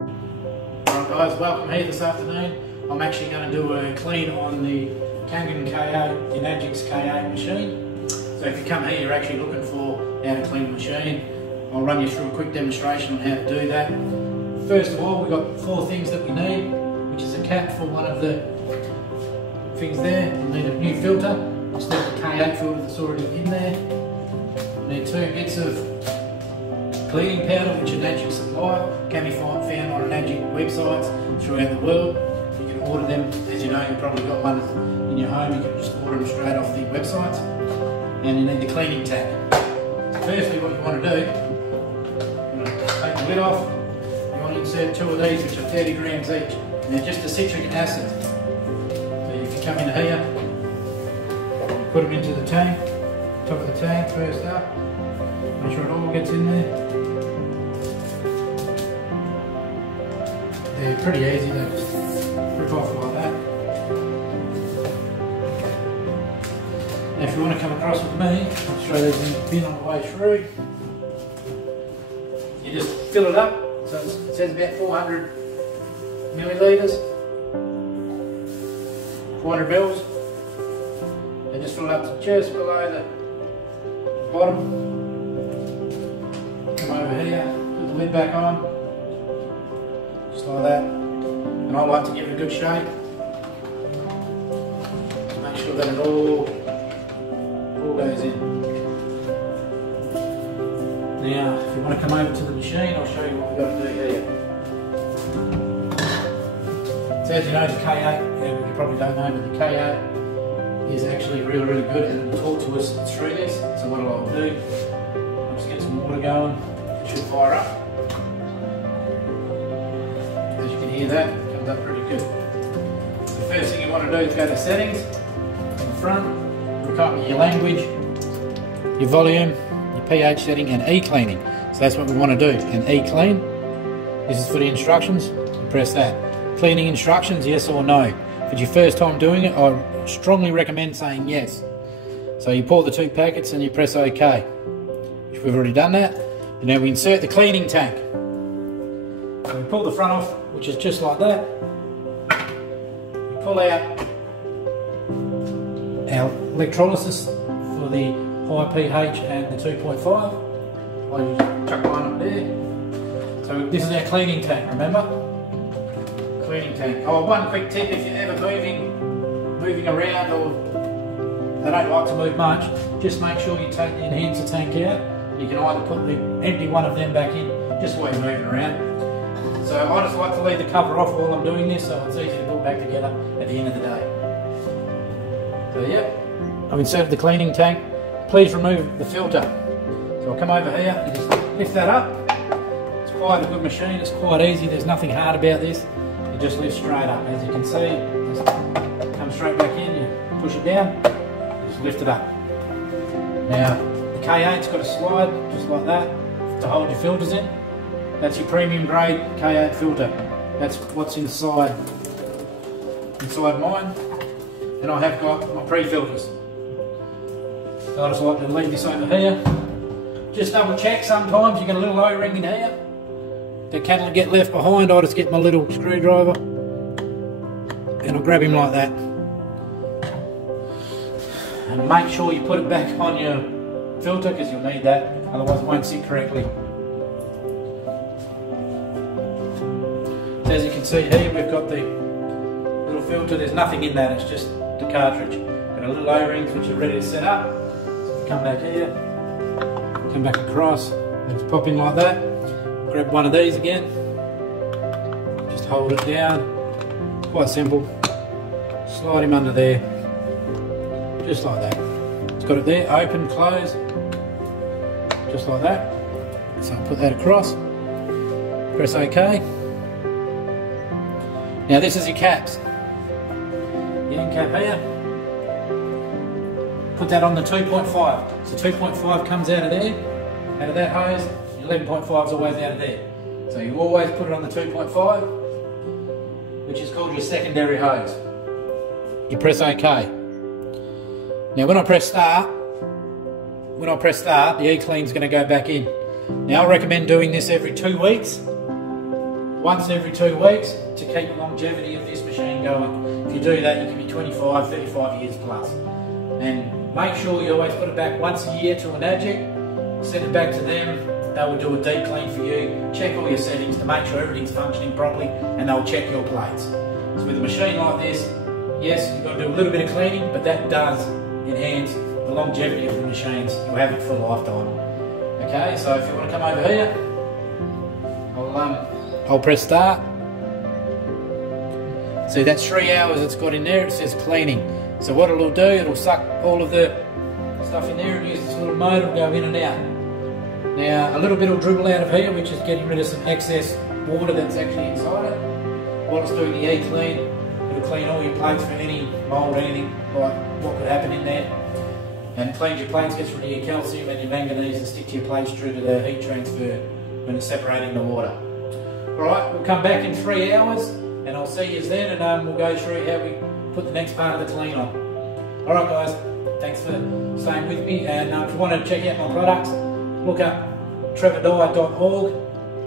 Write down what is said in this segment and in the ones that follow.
Alright guys, welcome here this afternoon. I'm actually going to do a clean on the Kangen K8, ENAGIC K8 machine. So if you come here, you're actually looking for how to clean the machine. I'll run you through a quick demonstration on how to do that. First of all, we've got 4 things that we need, which is a cap for one of the things there. We need a new filter instead of the K8 filter that's already in there. We need 2 bits of cleaning powder, which ENAGIC supply, can be found on ENAGIC websites throughout the world. You can order them, as you know, you've probably got one in your home, you can just order them straight off the websites. And you need the cleaning tank. Firstly, what you want to do, you want to take the lid off, you want to insert 2 of these, which are 30 grams each, and they're just a citric acid. So if you come in here, put them into the tank, top of the tank first up, make sure it all gets in there. They're pretty easy, they just rip off like that. Now if you want to come across with me, I'll show these in the bin on the way through. You just fill it up, so it says about 400 millilitres, 400 mils. And just fill it up to just below the bottom. Come over here, put the lid back on, just like that. And I like to give it a good shake. Make sure that it all goes in. Now, if you want to come over to the machine, I'll show you what we've got to do here. So as you know, the K8, you probably don't know, but the K8 is actually really good and it will talk to us through this. So what I'll do, I'll just get some water going, it should fire up. As you can hear that, it comes up pretty good. The first thing you want to do is go to settings, on the front, look up your language, your volume, your pH setting and E-cleaning. So that's what we want to do, and E-clean. This is for the instructions, you press that. Cleaning instructions, yes or no. If it's your first time doing it, I strongly recommend saying yes. So you pour the 2 packets and you press OK. If we've already done that, and now we insert the cleaning tank. So we pull the front off, which is just like that. We pull out our electrolysis for the high pH and the 2.5. I'll chuck one up there. So this is our cleaning tank, remember? Cleaning tank. Oh, one quick tip, if you're ever moving around or they don't like to move much, just make sure you take the enhancer tank out. You can either put the empty one of them back in, just while you're moving around. So I just like to leave the cover off while I'm doing this, so it's easy to put back together at the end of the day. So yeah, I've inserted the cleaning tank. Please remove the filter. So I'll come over here, you just lift that up. It's quite a good machine, it's quite easy, there's nothing hard about this. It just lifts straight up. As you can see, just come straight back in, you push it down, just lift it up. Now, the K8's got a slide, just like that, to hold your filters in. That's your premium grade K8 filter. That's what's inside mine. And I have got my pre-filters. So I just like to leave this over here. Just double check, sometimes you get a little O-ring in here. The can get left behind, I just get my little screwdriver and I'll grab him like that. And make sure you put it back on your filter because you'll need that, otherwise it won't sit correctly. So as you can see here, we've got the little filter, there's nothing in that, it's just the cartridge. Got a little O-rings which are ready to set up. So come back here, come back across, let's pop in like that. Grab one of these again, just hold it down, quite simple, slide him under there, just like that. It's got it there, open, close, just like that. So I'll put that across, press OK. Now this is your caps, your end cap here, put that on the 2.5, so 2.5 comes out of there, out of that hose. 11.5 is always out of there. So you always put it on the 2.5, which is called your secondary hose. You press OK. Now when I press start, the E-clean's going to go back in. Now I recommend doing this every 2 weeks. once every 2 weeks to keep the longevity of this machine going. If you do that, you can be 25, 35 years plus. And make sure you always put it back once a year to ENAGIC, send it back to them. They will do a deep clean for you, check all your settings to make sure everything's functioning properly, and they'll check your plates. So with a machine like this, yes, you've got to do a little bit of cleaning, but that does enhance the longevity of the machines. You'll have it for a lifetime. Okay, so if you want to come over here, I'll press start. See, that's 3 hours it's got in there. It says cleaning. So what it'll do, it'll suck all of the stuff in there and use this little motor to go in and out. Now, a little bit will dribble out of here, which is getting rid of some excess water that's actually inside it. While it's doing the E-clean, it'll clean all your plates for any mould, anything like what could happen in there. And cleans your plates, gets rid of your calcium and your manganese and stick to your plates through to the heat transfer when it's separating the water. Alright, we'll come back in 3 hours and I'll see you then, and we'll go through how we put the next part of the clean on. Alright guys, thanks for staying with me, and if you want to check out my products, look up trevordiet.org.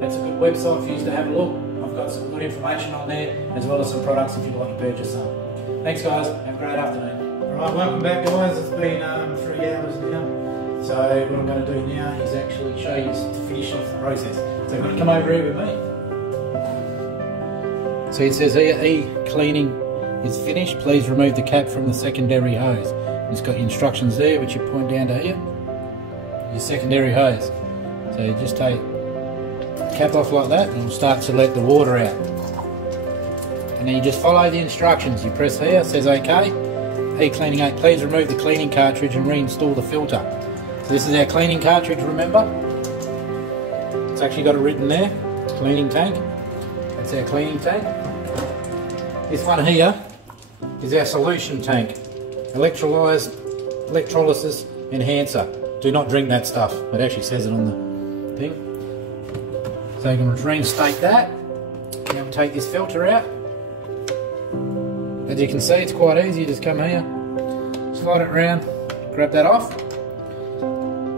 That's a good website for you to have a look. I've got some good information on there, as well as some products if you'd like to purchase some. Thanks guys, have a great afternoon. Alright, welcome back guys. It's been 3 hours now. So what I'm going to do now is actually show you to finish off the process. So you're going to come over here with me. So it says here, E-cleaning is finished. Please remove the cap from the secondary hose. It's got your instructions there, which you point down to here. Your secondary hose. So you just take the cap off like that and it'll start to let the water out. And then you just follow the instructions. You press here, it says OK. E-cleaning 8, please remove the cleaning cartridge and reinstall the filter. So this is our cleaning cartridge, remember? It's actually got it written there, cleaning tank. That's our cleaning tank. This one here is our solution tank. Electrolysis enhancer. Do not drink that stuff. It actually says it on the thing. So you can reinstate that. Now we'll take this filter out. As you can see, it's quite easy. You just come here, slide it around, grab that off.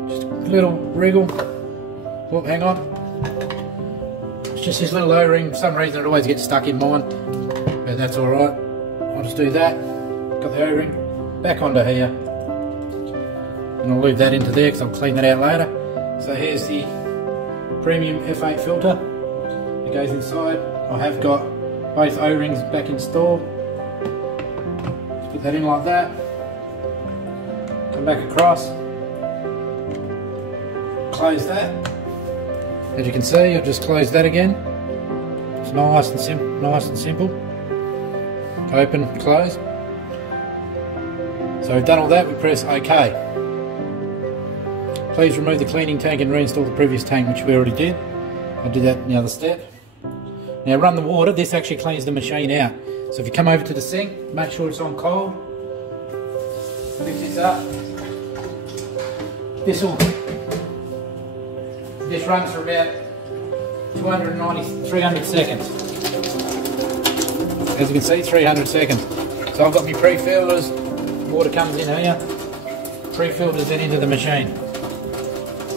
Just a little wriggle. Oh, hang on. It's just this little O-ring. For some reason it always gets stuck in mine, but that's alright. I'll just do that. Got the O-ring back onto here. And I'll leave that into there because I'll clean that out later. So here's the premium F8 filter. It goes inside. I have got both O-rings back installed. Just put that in like that. Come back across. Close that. As you can see, I've just closed that again. It's nice and simple. Open, close. So we've done all that. We press OK. Please remove the cleaning tank and reinstall the previous tank, which we already did. I'll do that in the other step. Now run the water. This actually cleans the machine out. So if you come over to the sink, make sure it's on cold. Lift this up. This runs for about 300 seconds. As you can see, 300 seconds. So I've got my pre-filters. Water comes in here. Pre-filters then into the machine.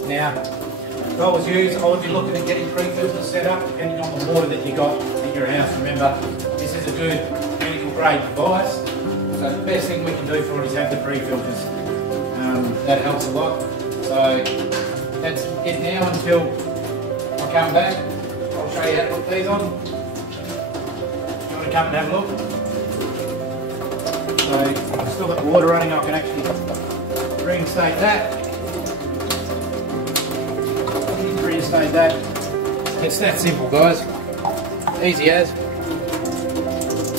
Now, if I was you, I would be looking at getting pre-filters set up depending on the water that you got in your house. Remember, this is a good medical grade device, so the best thing we can do for it is have the pre-filters. That helps a lot. So that's it now until I come back. I'll show you how to put these on. If you want to come and have a look. So I've still got the water running, I can actually reinstate that. Reinstate that. It's that simple, guys. Easy as.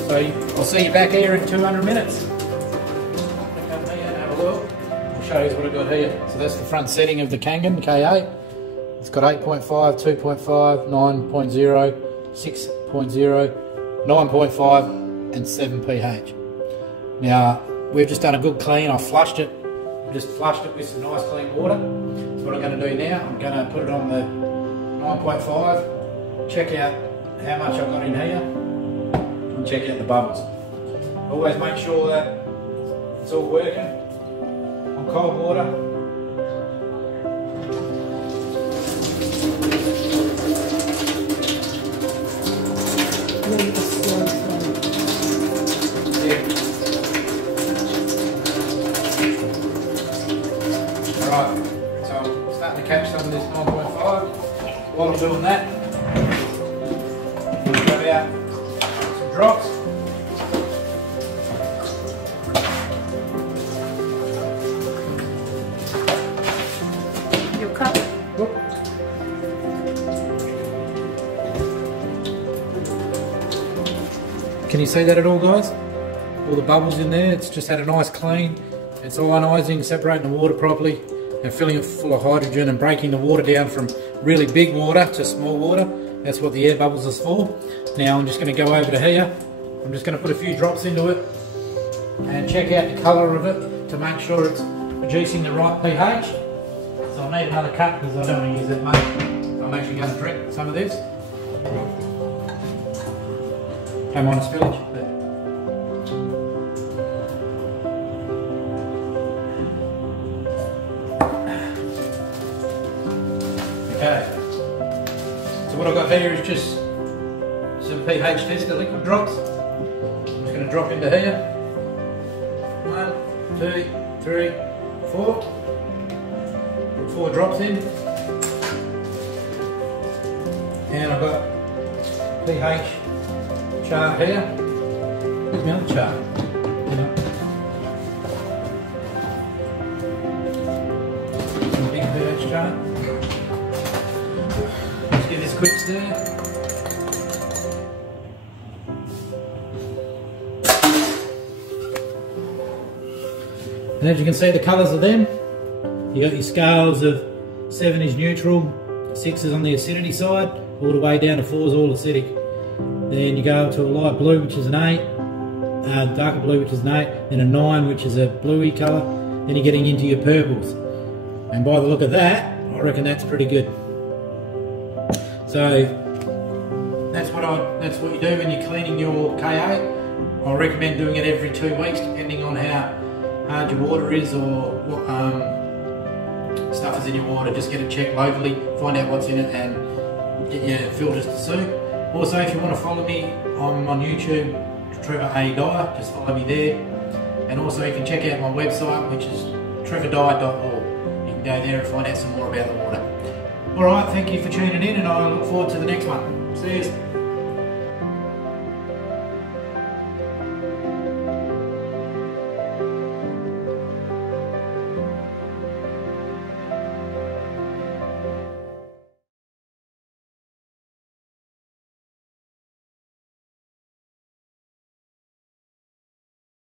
So I'll see you back here in 200 minutes. Come here and have a look. I'll show you what I've got here. So that's the front setting of the Kangen K8. It's got 8.5, 2.5, 9.0, 6.0, 9.5 and 7 pH. Now we've just done a good clean. I flushed it. Just flushed it with some nice clean water. So what I'm going to do now, I'm going to put it on the 9.5, check out how much I've got in here, and check out the bubbles. Always make sure that it's all working on cold water. really a slow flow. Yeah. Alright, so I'm starting to catch some of this 9.5. While I'm doing that, we'll grab out some drops. Your cup. Whoop. Can you see that at all, guys? All the bubbles in there, it's just had a nice clean. It's ionising, separating the water properly and filling it full of hydrogen and breaking the water down from really big water to small water. That's what the air bubbles is for. Now I'm just going to go over to here. I'm just going to put a few drops into it and check out the colour of it to make sure it's producing the right pH. So I'll need another cup because I don't want to use that much. So I'm actually going to drink some of this. Don't mind the spillage. But okay, so what I've got here is just some pH tester liquid drops. I'm just going to drop into here. 1, 2, 3, 4. Put 4 drops in. And I've got pH chart here. Where's my other chart? Some big pH chart. Let's give this a quick stir. And as you can see, the colours of them, you got your scales of 7 is neutral, 6 is on the acidity side, all the way down to 4 is all acidic. Then you go to a light blue, which is an 8, darker blue, which is an 8, then a 9, which is a bluey colour. Then you're getting into your purples. And by the look of that, I reckon that's pretty good. So that's what you do when you're cleaning your K8. I recommend doing it every 2 weeks, depending on how hard your water is or what stuff is in your water. Just get it checked locally, find out what's in it, and get your filters to suit. Also, if you want to follow me, I'm on YouTube, Trevor A. Dyer, just follow me there. And also you can check out my website, which is trevordyer.org. You can go there and find out some more about the water. Alright, thank you for tuning in, and I look forward to the next one. See you.